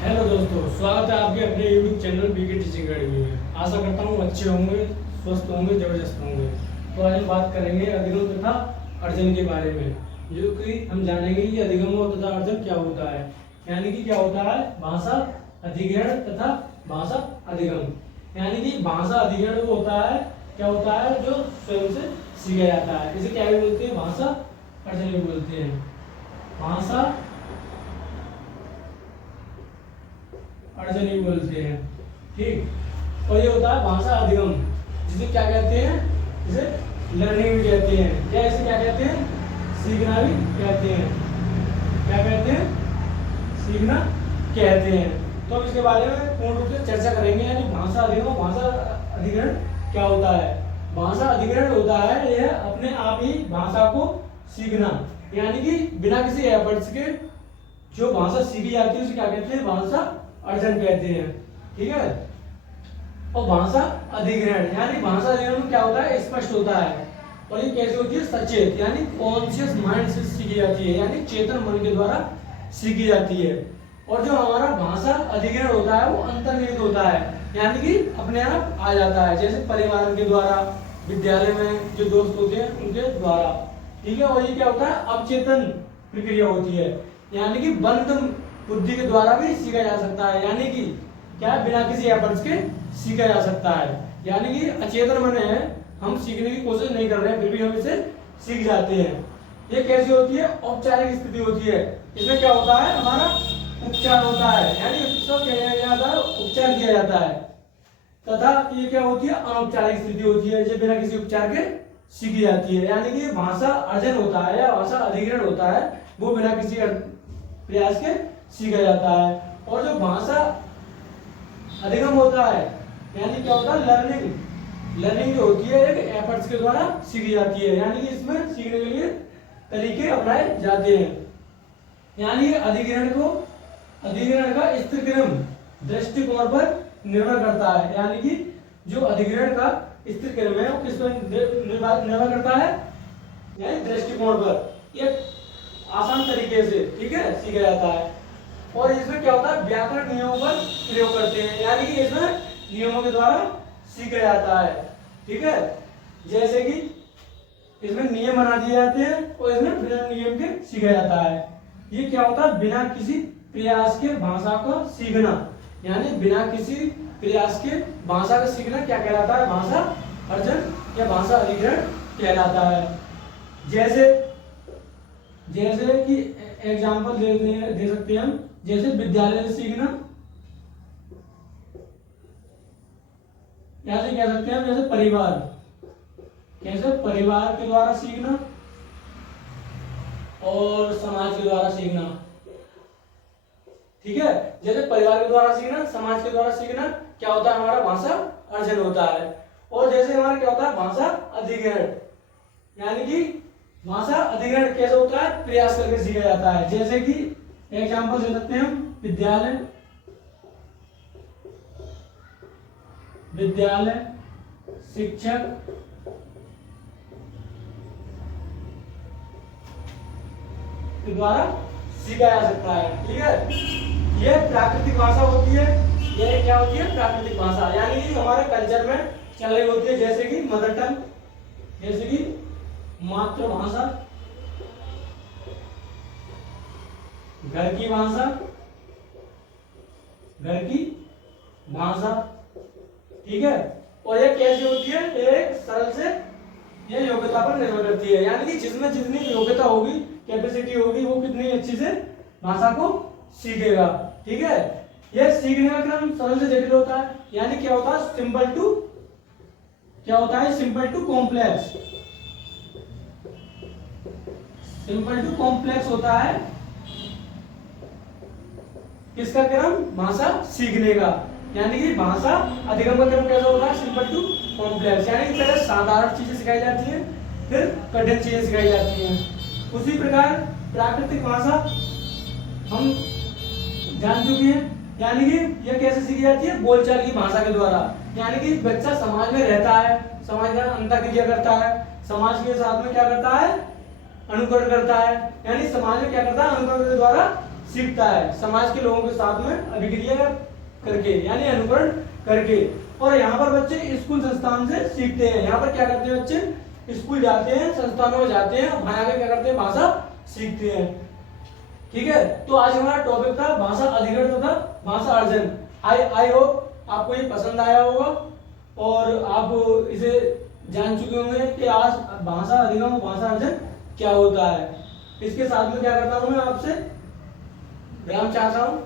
Hello दोस्तों, स्वागत है आपके अपने YouTube channel BK teaching academy में। आशा करता हूँ अच्छे होंगे, स्वस्थ होंगे, जबरदस्त होंगे। तो आज हम बात करेंगे अधिगम तथा अर्जन के बारे में, जो कि हम जानेंगे कि अधिगम और तथा अर्जन क्या होता है। यानी कि क्या होता है भाषा अधिग्रहण तथा भाषा अधिगम। यानी कि भाषा अधिग्रहण वो होता है, क्या होता है, जो स्वयं से सीखा जाता है। इसे क्या भी बोलते हैं, भाषा अर्जन भी बोलते हैं। भाषा अर्जन भी बोलते हैं, ठीक। और ये होता है भाषा अधिगम, जिसे क्या कहते हैं, जिसे लर्निंग भी कहते हैं, या इसे क्या कहते हैं, सीखना भी कहते हैं। क्या कहते हैं, सीखना कहते हैं। तो हम इसके बारे में पूर्ण रूप से चर्चा करेंगे। यानी भाषा अधिगम, भाषा अधिग्रहण क्या होता है। भाषा अधिग्रहण होता है यह अपने आप ही भाषा को सीखना, यानी कि बिना किसी एफर्ट्स के जो भाषा सीखी जाती है उसे क्या कहते हैं, भाषा अर्जन कहते हैं, ठीक है। और भाषा अधिग्रहण, यानी भाषा अधिग्रहण में क्या होता है, स्पष्ट होता है। और ये कैसे होती है, सचेत, यानी कॉन्शियस माइंड से सीखी जाती है, यानी चेतन मन के द्वारा सीखी जाती है। और जो हमारा भाषा अधिग्रहण होता है वो अंतर्निहित होता है, यानी कि अपने आप आ जाता है, जैसे परिवार के द्वारा, विद्यालय में जो दोस्त होते हैं उनके द्वारा, ठीक है। और ये क्या होता है, अवचेतन प्रक्रिया होती है, यानी कि बंद बुद्धि के द्वारा भी सीखा जा सकता है। यानी कि क्या है, बिना किसी एफर्ट्स के सीखा जा सकता है। यानी कि अचेतन मन है, हम सीखने की कोशिश नहीं कर रहे हैं, फिर भी हम इसे सीख जाते हैं। ये कैसी होती है, औपचारिक स्थिति होती है। इसमें क्या होता है, हमारा उपचार होता है, यानी इसको क्या जाता है, उपचार किया जाता है। तथा ये क्या होती है, अनौपचारिक स्थिति होती है, जो बिना किसी उपचार के सीखी जाती है। यानी कि भाषा अर्जन होता है या भाषा अधिग्रहण होता है वो बिना किसी प्रयास के सीखा जाता है। और जो भाषा अधिगम होता है, यानी क्या होता है, लर्निंग जो होती है एक एफर्ट्स के द्वारा सीखी जाती है, यानी कि इसमें सीखने के लिए तरीके अपनाए जाते हैं। यानी अधिग्रहण का स्थिरक्रम दृष्टिकोण पर निर्भर करता है। यानी कि जो अधिग्रहण का स्थिरक्रम है वो किस पर निर्भर करता है, यानी दृष्टिकोण पर। एक आसान तरीके से, ठीक है, सीखा जाता है। और इसमें क्या होता है, व्याकरण नियमों पर प्रयोग करते हैं, यानी कि इसमें नियमों के द्वारा सीखा जाता है, ठीक है। जैसे कि इसमें नियम बना दिए जाते हैं और इसमें बिना नियम के सीखा जाता है। ये क्या होता है, बिना किसी प्रयास के भाषा को सीखना, यानी बिना किसी प्रयास के भाषा का सीखना क्या कहलाता है, भाषा अर्जन या भाषा अधिग्रहण कहलाता है। जैसे कि एग्जाम्पल दे सकते हैं हम, जैसे विद्यालय से सीखना, ऐसे कह सकते हैं, जैसे परिवार, कैसे परिवार के द्वारा सीखना और समाज के द्वारा सीखना, ठीक है। जैसे परिवार के द्वारा सीखना, समाज के द्वारा सीखना क्या होता है, हमारा भाषा अर्जन होता है। और जैसे हमारा क्या होता है, भाषा अधिग्रहण, यानी कि भाषा अधिग्रहण कैसे होता है, प्रयास करके सीखा जाता है। जैसे कि एग्जाम्पल दे सकते हैं हम, विद्यालय शिक्षक के द्वारा सीखा जा सकता है, ठीक है। यह प्राकृतिक भाषा होती है, यह क्या होती है, प्राकृतिक भाषा, यानी कि हमारे कल्चर में चल रही होती है, जैसे कि मदर टंग, जैसे कि मातृभाषा, घर की भाषा, ठीक है। और ये कैसी होती है, एक सरल से ये योग्यता पर निर्भर करती है, यानी कि जिसमें जितनी योग्यता होगी, कैपेसिटी होगी, वो कितनी अच्छी से भाषा को सीखेगा, ठीक है। यह सीखने का क्रम सरल से जटिल होता है, यानी क्या होता है, सिंपल टू कॉम्प्लेक्स होता है। किसका क्रम, भाषा सीखने का, यानी कि भाषा अधिगम का क्रम कैसा होता है, सिंपल टू कॉम्प्लेक्स, यानी कि पहले साधारण चीजें सिखाई जाती हैं, फिर कठिन चीजें सिखाई जाती हैं। उसी प्रकार प्राकृतिक भाषा हम जान चुके हैं, यानी कि यह कैसे सीखी जाती है, बोलचाल की भाषा के द्वारा, यानी कि बच्चा समाज में रहता है, समाज का अंतःक्रिया करता है, समाज के साथ में क्या करता है, अनुकरण करता है, यानी समाज में क्या करता है, अनुकरण के द्वारा सीखता है, समाज के लोगों के साथ में अभिक्रिया करके यानी अनुकरण करके। और यहाँ पर बच्चे स्कूल संस्थान से सीखते हैं। यहाँ पर क्या करते हैं बच्चे, स्कूल जाते हैं, संस्थानों में जाते हैं, वहां आके क्या करते हैं, भाषा सीखते हैं। ठीक है, तो आज हमारा टॉपिक था भाषा अधिग्रहण तथा भाषा अर्जन। आई होप आपको ये पसंद आया होगा और आप इसे जान चुके होंगे कि आज भाषा अधिगम और भाषा अर्जन क्या होता है। इसके साथ में क्या करता हूँ मैं आपसे विराम चाहता हूँ।